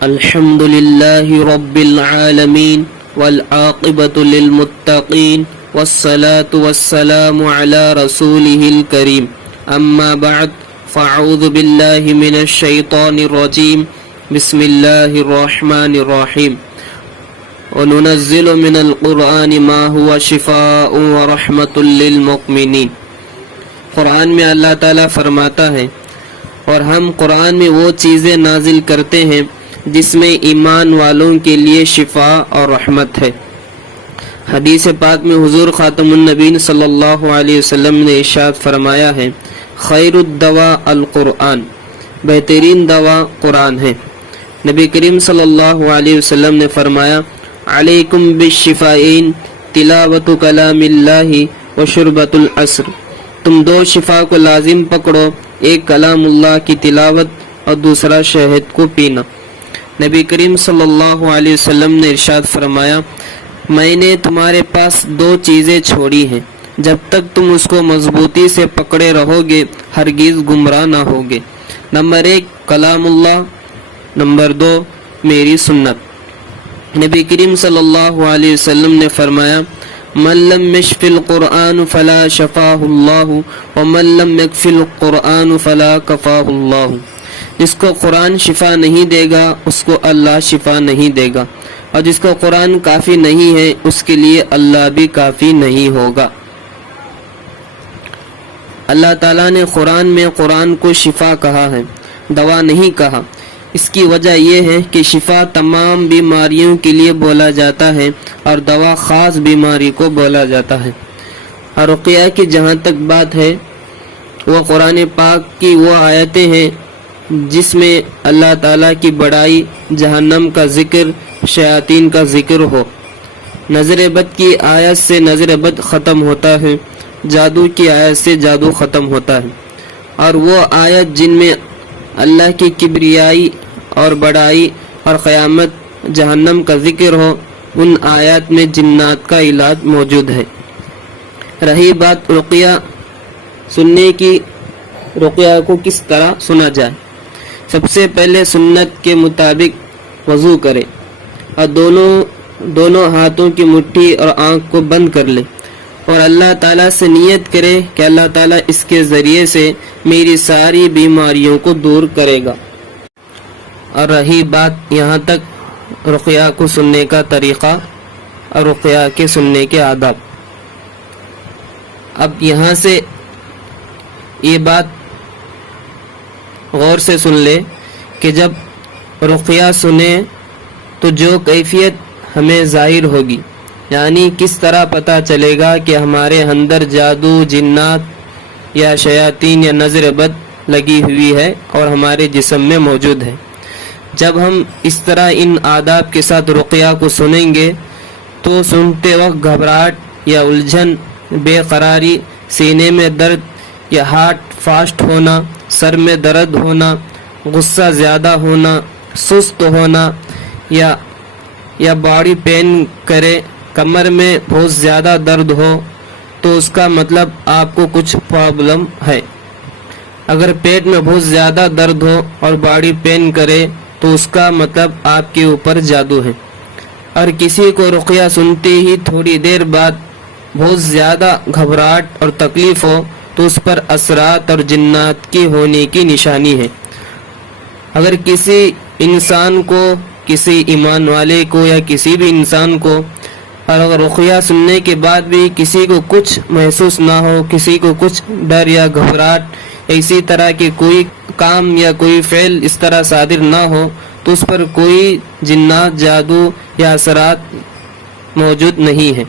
الحمد لله رب العالمين والعاقبة للمتقين والصلاة والسلام على رسوله الكريم أما بعد فأعوذ بالله من الشيطان الرجيم بسم الله الرحمن الرحيم وننزل من القرآن ما هو شفاء ورحمة للمؤمنين۔ قرآن میں اللہ تعالیٰ فرماتا ہے اور ہم قرآن میں وہ چیزیں نازل کرتے ہیں جس میں ایمان والوں کے لیے شفا اور رحمت ہے۔ حدیث پاک میں حضور خاتم النبیین صلی اللہ علیہ وسلم نے ارشاد فرمایا ہے، خیر الدواء القرآن، بہترین دوا قرآن ہے۔ نبی کریم صلی اللہ علیہ وسلم نے فرمایا، علیکم بالشفائین، تلاوت کلام اللہ و شربۃ العصر، تم دو شفا کو لازم پکڑو، ایک کلام اللہ کی تلاوت اور دوسرا شہد کو پینا۔ نبی کریم صلی اللہ علیہ وسلم نے ارشاد فرمایا، میں نے تمہارے پاس دو چیزیں چھوڑی ہیں، جب تک تم اس کو مضبوطی سے پکڑے رہو گے ہرگز گمراہ نہ ہوگے۔ نمبر 1 کلام اللہ، نمبر 2 میری سنت۔ نبی کریم صلی اللہ علیہ وسلم نے فرمایا، من لم یشف القرآن فلا شفاہ اللہ ومن لم یکف القرآن فلا کفاہ اللہ۔ جس کو قرآن شفا نہیں دے گا اس کو اللہ شفا نہیں دے گا، اور جس کو قرآن کافی نہیں ہے اس کے لیے اللہ بھی کافی نہیں ہوگا۔ اللہ تعالیٰ نے قرآن میں قرآن کو شفا کہا ہے، دوا نہیں کہا۔ اس کی وجہ یہ ہے کہ شفا تمام بیماریوں کے لیے بولا جاتا ہے اور دوا خاص بیماری کو بولا جاتا ہے۔ اور رقیہ کی جہاں تک بات ہے، وہ قرآن پاک کی وہ آیتیں ہیں جس میں اللہ تعالیٰ کی بڑائی، جہنم کا ذکر، شیاطین کا ذکر ہو۔ نظر بد کی آیت سے نظر بد ختم ہوتا ہے، جادو کی آیت سے جادو ختم ہوتا ہے، اور وہ آیت جن میں اللہ کی کبریائی اور بڑائی اور قیامت، جہنم کا ذکر ہو، ان آیات میں جنات کا علاج موجود ہے۔ رہی بات رقیہ سننے کی، رقیہ کو کس طرح سنا جائے؟ سب سے پہلے سنت کے مطابق وضو کرے اور دونوں ہاتھوں کی مٹھی اور آنکھ کو بند کر لے اور اللہ تعالیٰ سے نیت کرے کہ اللہ تعالیٰ اس کے ذریعے سے میری ساری بیماریوں کو دور کرے گا۔ اور رہی بات یہاں تک رقیہ کو سننے کا طریقہ اور رقیہ کے سننے کے آداب، اب یہاں سے یہ بات غور سے سن لے کہ جب رقیہ سنیں تو جو کیفیت ہمیں ظاہر ہوگی، یعنی کس طرح پتہ چلے گا کہ ہمارے اندر جادو، جنات یا شیاطین یا نظر بد لگی ہوئی ہے اور ہمارے جسم میں موجود ہے۔ جب ہم اس طرح ان آداب کے ساتھ رقیہ کو سنیں گے تو سنتے وقت گھبراہٹ یا الجھن، بے قراری، سینے میں درد یا ہارٹ فاسٹ ہونا، سر میں درد ہونا، غصہ زیادہ ہونا، سست ہونا یا باڈی پین کرے، کمر میں بہت زیادہ درد ہو تو اس کا مطلب آپ کو کچھ پرابلم ہے۔ اگر پیٹ میں بہت زیادہ درد ہو اور باڈی پین کرے تو اس کا مطلب آپ کے اوپر جادو ہے۔ اور کسی کو رقیہ سنتے ہی تھوڑی دیر بعد بہت زیادہ گھبراہٹ اور تکلیف ہو تو اس پر اثرات اور جنات کی ہونے کی نشانی ہے۔ اگر کسی انسان کو، کسی ایمان والے کو یا کسی بھی انسان کو، اور اگر رقیہ سننے کے بعد بھی کسی کو کچھ محسوس نہ ہو، کسی کو کچھ ڈر یا گھبراہٹ، اسی طرح کے کوئی کام یا کوئی فعل اس طرح صادر نہ ہو تو اس پر کوئی جنات، جادو یا اثرات موجود نہیں ہے۔